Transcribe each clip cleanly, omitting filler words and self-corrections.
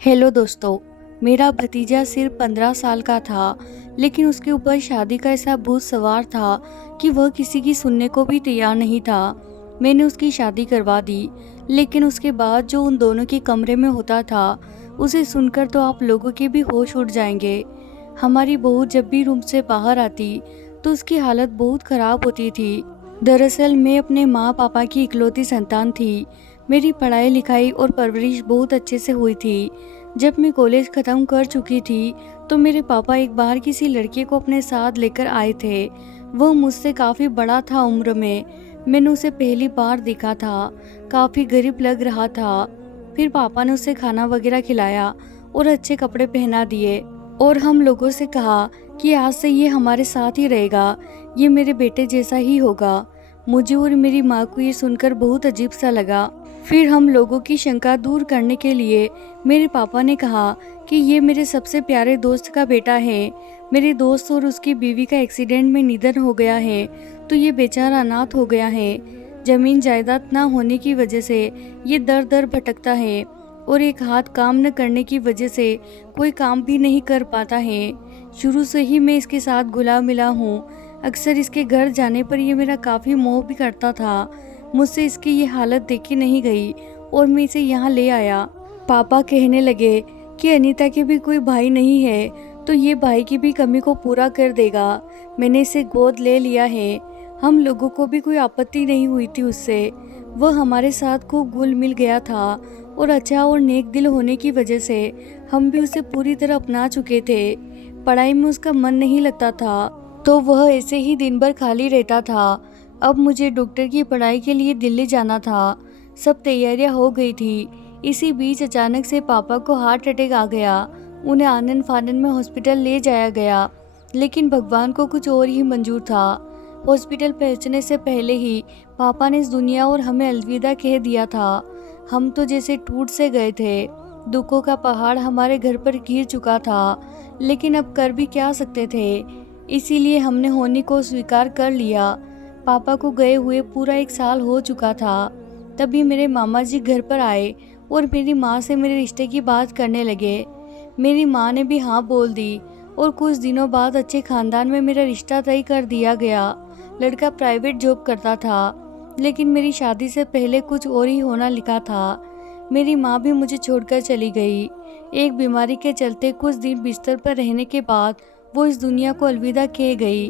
Hello दोस्तों। मेरा भतीजा सिर्फ 15 साल का था, लेकिन उसके ऊपर शादी का ऐसा भूत सवार था कि वह किसी की सुनने को भी तैयार नहीं था। मैंने उसकी शादी करवा दी, लेकिन उसके बाद जो उन दोनों के कमरे में होता था, उसे सुनकर तो आप लोगों के भी होश उड़ जाएंगे। हमारी बहू जब भी रूम से बाहर आती तो उसकी हालत बहुत ख़राब होती थी। दरअसल मैं अपने माँ पापा की इकलौती संतान थी। मेरी पढ़ाई लिखाई और परवरिश बहुत अच्छे से हुई थी। जब मैं कॉलेज ख़त्म कर चुकी थी तो मेरे पापा एक बार किसी लड़के को अपने साथ लेकर आए थे। वह मुझसे काफ़ी बड़ा था उम्र में। मैंने उसे पहली बार देखा था, काफ़ी गरीब लग रहा था। फिर पापा ने उसे खाना वगैरह खिलाया और अच्छे कपड़े पहना दिए और हम लोगों से कहा कि आज से ये हमारे साथ ही रहेगा, ये मेरे बेटे जैसा ही होगा। मुझे और मेरी माँ को ये सुनकर बहुत अजीब सा लगा। फिर हम लोगों की शंका दूर करने के लिए मेरे पापा ने कहा कि ये मेरे सबसे प्यारे दोस्त का बेटा है। मेरे दोस्त और उसकी बीवी का एक्सीडेंट में निधन हो गया है, तो ये बेचारा अनाथ हो गया है। जमीन जायदाद ना होने की वजह से ये दर दर भटकता है और एक हाथ काम न करने की वजह से कोई काम भी नहीं कर पाता है। शुरू से ही मैं इसके साथ घुला मिला हूँ। अक्सर इसके घर जाने पर यह मेरा काफ़ी मोह भी करता था। मुझसे इसकी ये हालत देखी नहीं गई और मैं इसे यहाँ ले आया। पापा कहने लगे कि अनीता के भी कोई भाई नहीं है, तो ये भाई की भी कमी को पूरा कर देगा। मैंने इसे गोद ले लिया है। हम लोगों को भी कोई आपत्ति नहीं हुई थी उससे। वह हमारे साथ खूब घुल मिल गया था और अच्छा और नेक दिल होने की वजह से हम भी उसे पूरी तरह अपना चुके थे। पढ़ाई में उसका मन नहीं लगता था, तो वह ऐसे ही दिन भर खाली रहता था। अब मुझे डॉक्टर की पढ़ाई के लिए दिल्ली जाना था। सब तैयारियां हो गई थी। इसी बीच अचानक से पापा को हार्ट अटैक आ गया। उन्हें आनन फानन में हॉस्पिटल ले जाया गया, लेकिन भगवान को कुछ और ही मंजूर था। हॉस्पिटल पहुंचने से पहले ही पापा ने इस दुनिया और हमें अलविदा कह दिया था। हम तो जैसे टूट से गए थे। दुखों का पहाड़ हमारे घर पर गिर चुका था, लेकिन अब कर भी क्या सकते थे। इसीलिए हमने होने को स्वीकार कर लिया। पापा को गए हुए पूरा 1 साल हो चुका था। तभी मेरे मामा जी घर पर आए और मेरी माँ से मेरे रिश्ते की बात करने लगे। मेरी माँ ने भी हाँ बोल दी और कुछ दिनों बाद अच्छे खानदान में मेरा रिश्ता तय कर दिया गया। लड़का प्राइवेट जॉब करता था, लेकिन मेरी शादी से पहले कुछ और ही होना लिखा था। मेरी माँ भी मुझे छोड़कर चली गई। एक बीमारी के चलते कुछ दिन बिस्तर पर रहने के बाद वो इस दुनिया को अलविदा कह गई।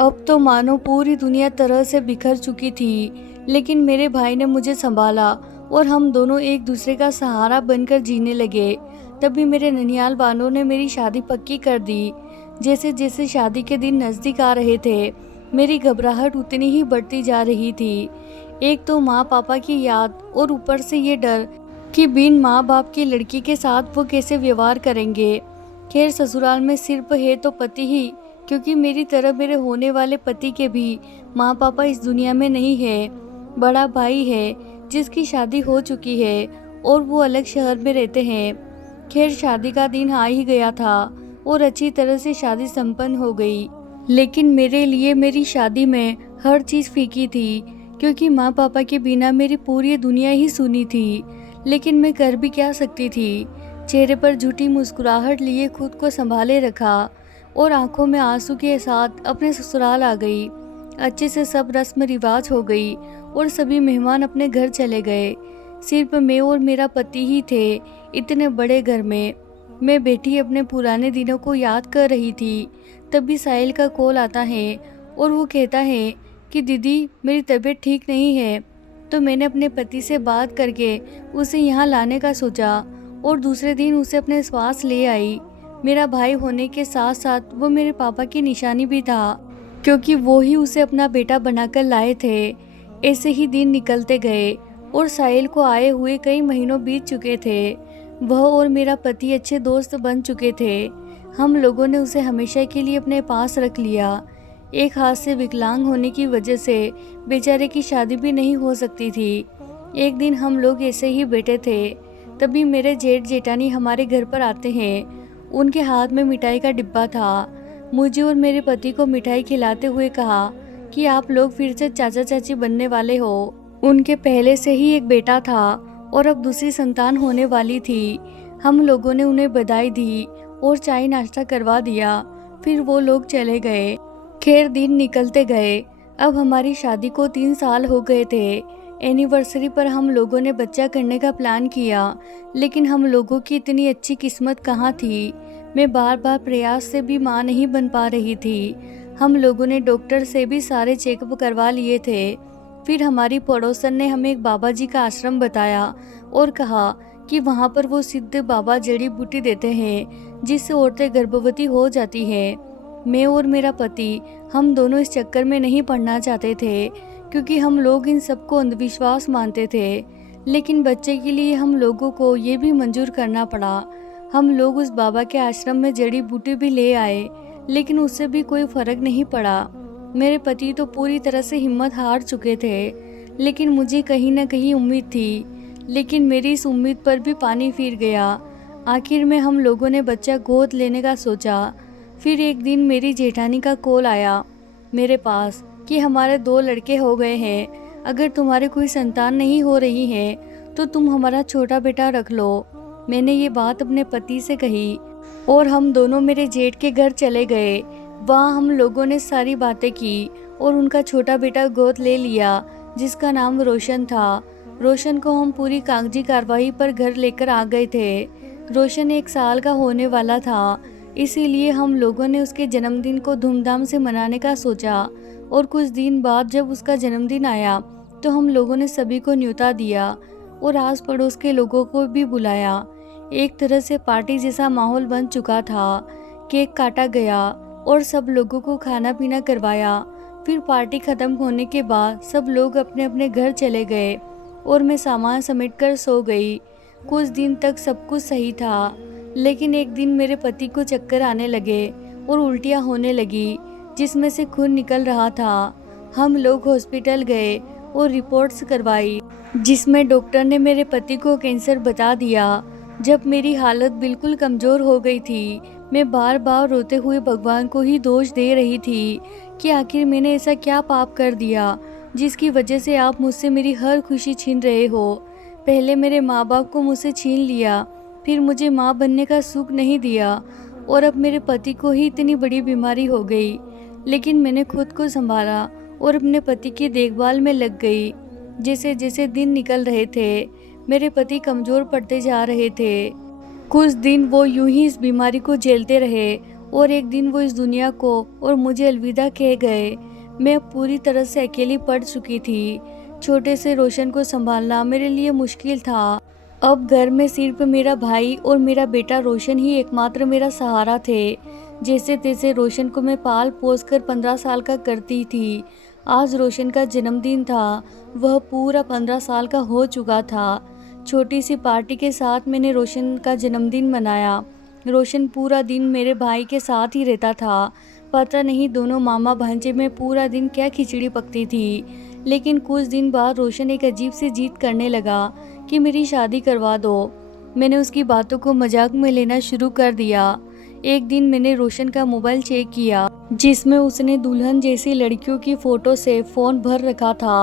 अब तो मानो पूरी दुनिया तरह से बिखर चुकी थी, लेकिन मेरे भाई ने मुझे संभाला और हम दोनों एक दूसरे का सहारा बनकर जीने लगे। तभी मेरे ननिहाल वालों ने मेरी शादी पक्की कर दी। जैसे जैसे शादी के दिन नज़दीक आ रहे थे, मेरी घबराहट उतनी ही बढ़ती जा रही थी। एक तो माँ पापा की याद और ऊपर से ये डर कि बिन माँ बाप की लड़की के साथ वो कैसे व्यवहार करेंगे। खैर ससुराल में सिर्फ है तो पति ही, क्योंकि मेरी तरह मेरे होने वाले पति के भी माँ पापा इस दुनिया में नहीं है। बड़ा भाई है जिसकी शादी हो चुकी है और वो अलग शहर में रहते हैं। खैर शादी का दिन आ ही गया था और अच्छी तरह से शादी संपन्न हो गई, लेकिन मेरे लिए मेरी शादी में हर चीज़ फीकी थी, क्योंकि माँ पापा के बिना मेरी पूरी दुनिया ही सूनी थी। लेकिन मैं कर भी क्या सकती थी। चेहरे पर झूठी मुस्कुराहट लिए खुद को संभाले रखा और आंखों में आंसू के साथ अपने ससुराल आ गई। अच्छे से सब रस्म रिवाज हो गई और सभी मेहमान अपने घर चले गए। सिर्फ मैं और मेरा पति ही थे इतने बड़े घर में। मैं बैठी अपने पुराने दिनों को याद कर रही थी, तभी साहिल का कॉल आता है और वो कहता है कि दीदी मेरी तबीयत ठीक नहीं है। तो मैंने अपने पति से बात करके उसे यहाँ लाने का सोचा और दूसरे दिन उसे अपने पास ले आई। मेरा भाई होने के साथ साथ वो मेरे पापा की निशानी भी था, क्योंकि वो ही उसे अपना बेटा बनाकर लाए थे। ऐसे ही दिन निकलते गए और साहिल को आए हुए कई महीनों बीत चुके थे। वह और मेरा पति अच्छे दोस्त बन चुके थे। हम लोगों ने उसे हमेशा के लिए अपने पास रख लिया। एक हाथ से विकलांग होने की वजह से बेचारे की शादी भी नहीं हो सकती थी। एक दिन हम लोग ऐसे ही बैठे थे, तभी मेरे जेठ जेठानी हमारे घर पर आते हैं। उनके हाथ में मिठाई का डिब्बा था। मुझे और मेरे पति को मिठाई खिलाते हुए कहा कि आप लोग फिर से चाचा चाची बनने वाले हो। उनके पहले से ही एक बेटा था और अब दूसरी संतान होने वाली थी। हम लोगों ने उन्हें बधाई दी और चाय नाश्ता करवा दिया। फिर वो लोग चले गए। खैर दिन निकलते गए। अब हमारी शादी को 3 साल हो गए थे। एनिवर्सरी पर हम लोगों ने बच्चा करने का प्लान किया, लेकिन हम लोगों की इतनी अच्छी किस्मत कहाँ थी। मैं बार बार प्रयास से भी माँ नहीं बन पा रही थी। हम लोगों ने डॉक्टर से भी सारे चेकअप करवा लिए थे। फिर हमारी पड़ोसन ने हमें एक बाबा जी का आश्रम बताया और कहा कि वहाँ पर वो सिद्ध बाबा जड़ी बूटी देते हैं जिससे औरतें गर्भवती हो जाती हैं। मैं और मेरा पति हम दोनों इस चक्कर में नहीं पड़ना चाहते थे, क्योंकि हम लोग इन सबको अंधविश्वास मानते थे। लेकिन बच्चे के लिए हम लोगों को ये भी मंजूर करना पड़ा। हम लोग उस बाबा के आश्रम में जड़ी बूटी भी ले आए, लेकिन उससे भी कोई फर्क नहीं पड़ा। मेरे पति तो पूरी तरह से हिम्मत हार चुके थे, लेकिन मुझे कहीं ना कहीं उम्मीद थी। लेकिन मेरी इस उम्मीद पर भी पानी फिर गया। आखिर में हम लोगों ने बच्चा गोद लेने का सोचा। फिर एक दिन मेरी जेठानी का कॉल आया मेरे पास कि हमारे 2 लड़के हो गए हैं। अगर तुम्हारे कोई संतान नहीं हो रही है तो तुम हमारा छोटा बेटा रख लो। मैंने ये बात अपने पति से कही और हम दोनों मेरे जेठ के घर चले गए। वहाँ हम लोगों ने सारी बातें की और उनका छोटा बेटा गोद ले लिया, जिसका नाम रोशन था। रोशन को हम पूरी कागजी कार्रवाई पर घर लेकर आ गए थे। रोशन 1 साल का होने वाला था, इसीलिए हम लोगों ने उसके जन्मदिन को धूमधाम से मनाने का सोचा। और कुछ दिन बाद जब उसका जन्मदिन आया तो हम लोगों ने सभी को न्योता दिया और आस पड़ोस के लोगों को भी बुलाया। एक तरह से पार्टी जैसा माहौल बन चुका था। केक काटा गया और सब लोगों को खाना पीना करवाया। फिर पार्टी खत्म होने के बाद सब लोग अपने अपने घर चले गए और मैं सामान समेटकर सो गई। कुछ दिन तक सब कुछ सही था, लेकिन एक दिन मेरे पति को चक्कर आने लगे और उल्टियाँ होने लगी, जिसमें से खून निकल रहा था। हम लोग हॉस्पिटल गए और रिपोर्ट्स करवाई, जिसमें डॉक्टर ने मेरे पति को कैंसर बता दिया। जब मेरी हालत बिल्कुल कमज़ोर हो गई थी, मैं बार बार रोते हुए भगवान को ही दोष दे रही थी कि आखिर मैंने ऐसा क्या पाप कर दिया जिसकी वजह से आप मुझसे मेरी हर खुशी छीन रहे हो। पहले मेरे माँ बाप को मुझसे छीन लिया, फिर मुझे माँ बनने का सुख नहीं दिया और अब मेरे पति को ही इतनी बड़ी बीमारी हो गई। लेकिन मैंने खुद को संभाला और अपने पति की देखभाल में लग गई। जैसे जैसे दिन निकल रहे थे, मेरे पति कमज़ोर पड़ते जा रहे थे। कुछ दिन वो यूं ही इस बीमारी को झेलते रहे और एक दिन वो इस दुनिया को और मुझे अलविदा कह गए। मैं अब पूरी तरह से अकेली पड़ चुकी थी। छोटे से रोशन को संभालना मेरे लिए मुश्किल था। अब घर में सिर्फ मेरा भाई और मेरा बेटा रोशन ही एकमात्र मेरा सहारा थे। जैसे तैसे रोशन को मैं पाल पोस कर 15 साल का करती थी। आज रोशन का जन्मदिन था। वह पूरा 15 साल का हो चुका था। छोटी सी पार्टी के साथ मैंने रोशन का जन्मदिन मनाया। रोशन पूरा दिन मेरे भाई के साथ ही रहता था। पता नहीं दोनों मामा भांजे में पूरा दिन क्या खिचड़ी पकती थी। लेकिन कुछ दिन बाद रोशन एक अजीब सी जिद करने लगा कि मेरी शादी करवा दो। मैंने उसकी बातों को मजाक में लेना शुरू कर दिया। एक दिन मैंने रोशन का मोबाइल चेक किया, जिसमें उसने दुल्हन जैसी लड़कियों की फ़ोटो से फ़ोन भर रखा था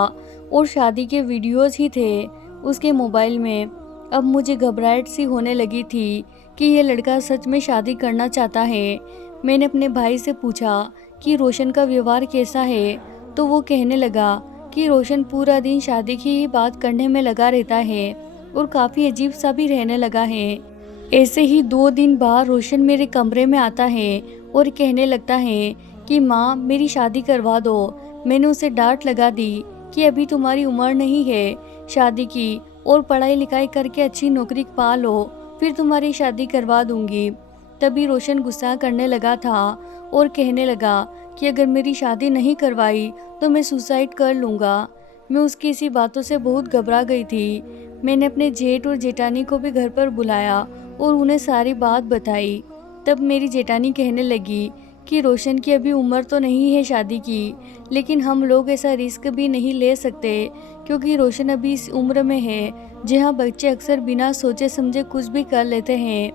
और शादी के वीडियोज़ ही थे उसके मोबाइल में। अब मुझे घबराहट सी होने लगी थी कि यह लड़का सच में शादी करना चाहता है। मैंने अपने भाई से पूछा कि रोशन का व्यवहार कैसा है, तो वो कहने लगा कि रोशन पूरा दिन शादी की ही बात करने में लगा रहता है और काफ़ी अजीब सा भी रहने लगा है। ऐसे ही 2 दिन बाद रोशन मेरे कमरे में आता है और कहने लगता है कि माँ मेरी शादी करवा दो। मैंने उसे डांट लगा दी कि अभी तुम्हारी उम्र नहीं है शादी की, और पढ़ाई लिखाई करके अच्छी नौकरी पा लो, फिर तुम्हारी शादी करवा दूंगी। तभी रोशन गुस्सा करने लगा था और कहने लगा कि अगर मेरी शादी नहीं करवाई तो मैं सुसाइड कर लूँगा। मैं उसकी इसी बातों से बहुत घबरा गई थी। मैंने अपने जेठ और जेठानी को भी घर पर बुलाया और उन्हें सारी बात बताई। तब मेरी जेठानी कहने लगी कि रोशन की अभी उम्र तो नहीं है शादी की, लेकिन हम लोग ऐसा रिस्क भी नहीं ले सकते क्योंकि रोशन अभी इस उम्र में है जहाँ बच्चे अक्सर बिना सोचे समझे कुछ भी कर लेते हैं।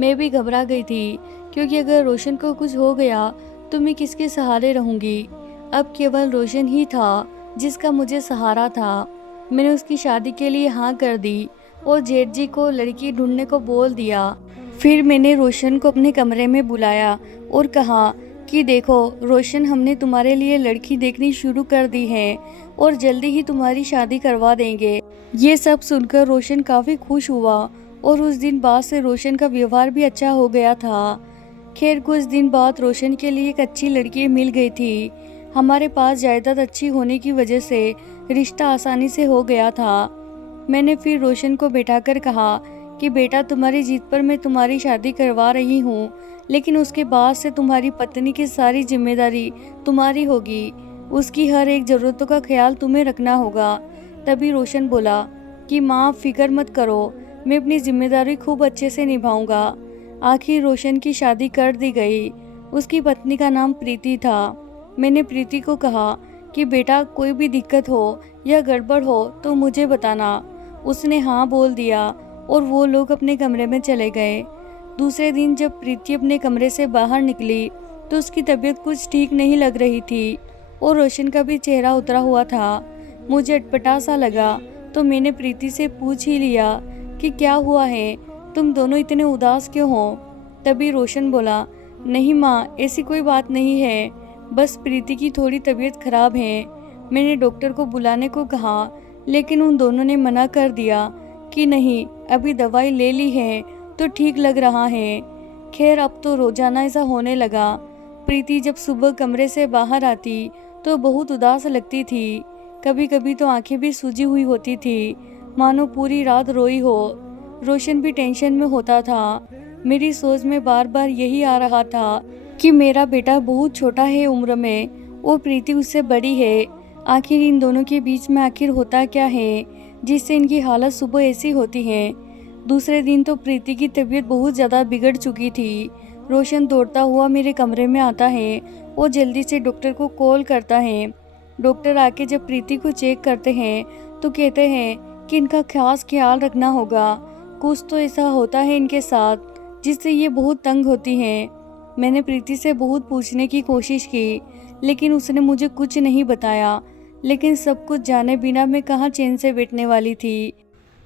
मैं भी घबरा गई थी क्योंकि अगर रोशन को कुछ हो गया तो मैं किसके सहारे रहूँगी। अब केवल रोशन ही था जिसका मुझे सहारा था। मैंने उसकी शादी के लिए हाँ कर दी। और जेठ जी को लड़की ढूंढने को बोल दिया। फिर मैंने रोशन को अपने कमरे में बुलाया और कहा कि देखो रोशन, हमने तुम्हारे लिए लड़की देखनी शुरू कर दी है और जल्दी ही तुम्हारी शादी करवा देंगे। ये सब सुनकर रोशन काफ़ी खुश हुआ और उस दिन बाद से रोशन का व्यवहार भी अच्छा हो गया था। खैर कुछ दिन बाद रोशन के लिए एक अच्छी लड़की मिल गई थी। हमारे पास जायदाद अच्छी होने की वजह से रिश्ता आसानी से हो गया था। मैंने फिर रोशन को बैठाकर कहा कि बेटा, तुम्हारी जीत पर मैं तुम्हारी शादी करवा रही हूँ, लेकिन उसके बाद से तुम्हारी पत्नी की सारी जिम्मेदारी तुम्हारी होगी। उसकी हर एक ज़रूरतों का ख्याल तुम्हें रखना होगा। तभी रोशन बोला कि माँ फिक्र मत करो, मैं अपनी जिम्मेदारी खूब अच्छे से निभाऊंगा। आखिर रोशन की शादी कर दी गई। उसकी पत्नी का नाम प्रीति था। मैंने प्रीति को कहा कि बेटा, कोई भी दिक्कत हो या गड़बड़ हो तो मुझे बताना। उसने हाँ बोल दिया और वो लोग अपने कमरे में चले गए। दूसरे दिन जब प्रीति अपने कमरे से बाहर निकली तो उसकी तबीयत कुछ ठीक नहीं लग रही थी और रोशन का भी चेहरा उतरा हुआ था। मुझे अटपटा सा लगा तो मैंने प्रीति से पूछ ही लिया कि क्या हुआ है, तुम दोनों इतने उदास क्यों हो। तभी रोशन बोला, नहीं माँ, ऐसी कोई बात नहीं है, बस प्रीति की थोड़ी तबीयत खराब है। मैंने डॉक्टर को बुलाने को कहा, लेकिन उन दोनों ने मना कर दिया कि नहीं, अभी दवाई ले ली है तो ठीक लग रहा है। खैर अब तो रोजाना ऐसा होने लगा। प्रीति जब सुबह कमरे से बाहर आती तो बहुत उदास लगती थी। कभी कभी तो आंखें भी सूजी हुई होती थी, मानो पूरी रात रोई हो। रोशन भी टेंशन में होता था। मेरी सोच में बार बार यही आ रहा था कि मेरा बेटा बहुत छोटा है उम्र में और प्रीति उससे बड़ी है। आखिर इन दोनों के बीच में आखिर होता क्या है जिससे इनकी हालत सुबह ऐसी होती है। दूसरे दिन तो प्रीति की तबीयत बहुत ज़्यादा बिगड़ चुकी थी। रोशन दौड़ता हुआ मेरे कमरे में आता है और जल्दी से डॉक्टर को कॉल करता है। डॉक्टर आके जब प्रीति को चेक करते हैं तो कहते हैं कि इनका खास ख्याल रखना होगा, कुछ तो ऐसा होता है इनके साथ जिससे ये बहुत तंग होती हैं। मैंने प्रीति से बहुत पूछने की कोशिश की, लेकिन उसने मुझे कुछ नहीं बताया। लेकिन सब कुछ जाने बिना मैं कहाँ चैन से बैठने वाली थी।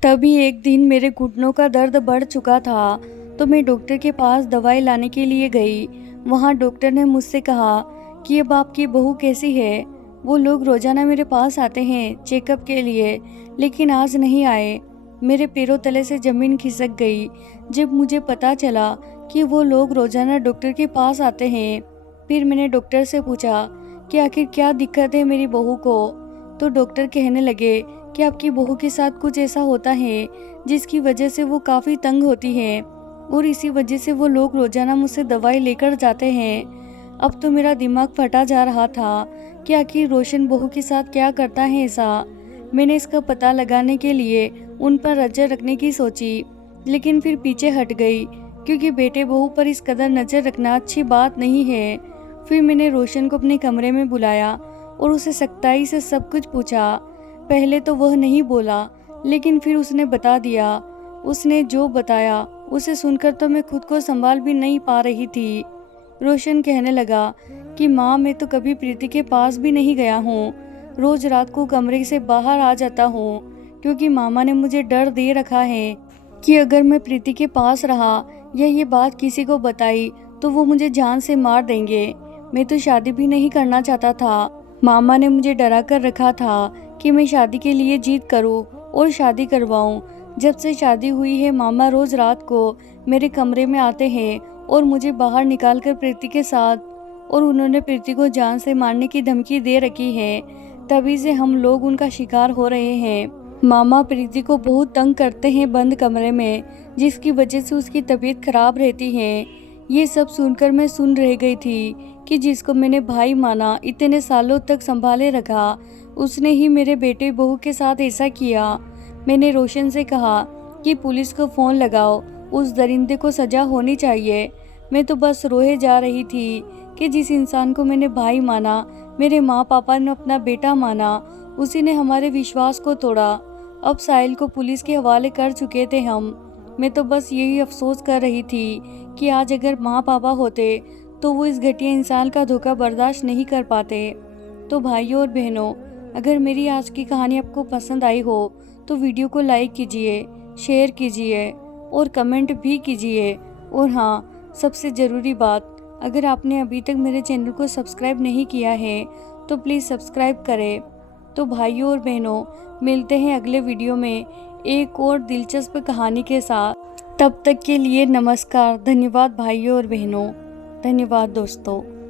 तभी एक दिन मेरे घुटनों का दर्द बढ़ चुका था तो मैं डॉक्टर के पास दवाई लाने के लिए गई। वहाँ डॉक्टर ने मुझसे कहा कि अब आपकी बहू कैसी है। वो लोग रोजाना मेरे पास आते हैं चेकअप के लिए, लेकिन आज नहीं आए। मेरे पैरों तले से ज़मीन खिसक गई जब मुझे पता चला कि वो लोग रोजाना डॉक्टर के पास आते हैं। फिर मैंने डॉक्टर से पूछा कि आखिर क्या दिक्कत है मेरी बहू को। तो डॉक्टर कहने लगे कि आपकी बहू के साथ कुछ ऐसा होता है जिसकी वजह से वो काफ़ी तंग होती है और इसी वजह से वो लोग रोजाना मुझसे दवाई लेकर जाते हैं। अब तो मेरा दिमाग फटा जा रहा था कि आखिर रोशन बहू के साथ क्या करता है ऐसा। मैंने इसका पता लगाने के लिए उन पर नजर रखने की सोची, लेकिन फिर पीछे हट गई क्योंकि बेटे बहू पर इस कदर नज़र रखना अच्छी बात नहीं है। फिर मैंने रोशन को अपने कमरे में बुलाया और उसे सख्ताई से सब कुछ पूछा। पहले तो वह नहीं बोला, लेकिन फिर उसने बता दिया। उसने जो बताया उसे सुनकर तो मैं खुद को संभाल भी नहीं पा रही थी। रोशन कहने लगा कि माँ, मैं तो कभी प्रीति के पास भी नहीं गया हूँ। रोज रात को कमरे से बाहर आ जाता हूँ क्योंकि मामा ने मुझे डर दे रखा है कि अगर मैं प्रीति के पास रहा या ये बात किसी को बताई तो वो मुझे जान से मार देंगे। मैं तो शादी भी नहीं करना चाहता था। मामा ने मुझे डरा कर रखा था कि मैं शादी के लिए जिद करूं और शादी करवाऊं। जब से शादी हुई है मामा रोज रात को मेरे कमरे में आते हैं और मुझे बाहर निकालकर प्रीति के साथ, और उन्होंने प्रीति को जान से मारने की धमकी दे रखी है। तभी से हम लोग उनका शिकार हो रहे हैं। मामा प्रीति को बहुत तंग करते हैं बंद कमरे में, जिसकी वजह से उसकी तबीयत खराब रहती है। ये सब सुनकर मैं सुन रह गई थी कि जिसको मैंने भाई माना, इतने सालों तक संभाले रखा, उसने ही मेरे बेटे बहू के साथ ऐसा किया। मैंने रोशन से कहा कि पुलिस को फ़ोन लगाओ, उस दरिंदे को सज़ा होनी चाहिए। मैं तो बस रोए जा रही थी कि जिस इंसान को मैंने भाई माना, मेरे माँ पापा ने अपना बेटा माना, उसी ने हमारे विश्वास को तोड़ा। अब साहिल को पुलिस के हवाले कर चुके थे हम। मैं तो बस यही अफसोस कर रही थी कि आज अगर माँ पापा होते तो वो इस घटिया इंसान का धोखा बर्दाश्त नहीं कर पाते। तो भाइयों और बहनों, अगर मेरी आज की कहानी आपको पसंद आई हो तो वीडियो को लाइक कीजिए, शेयर कीजिए और कमेंट भी कीजिए। और हाँ, सबसे ज़रूरी बात, अगर आपने अभी तक मेरे चैनल को सब्सक्राइब नहीं किया है तो प्लीज़ सब्सक्राइब करें। तो भाइयों और बहनों, मिलते हैं अगले वीडियो में एक और दिलचस्प कहानी के साथ। तब तक के लिए नमस्कार। धन्यवाद भाइयों और बहनों। धन्यवाद दोस्तों।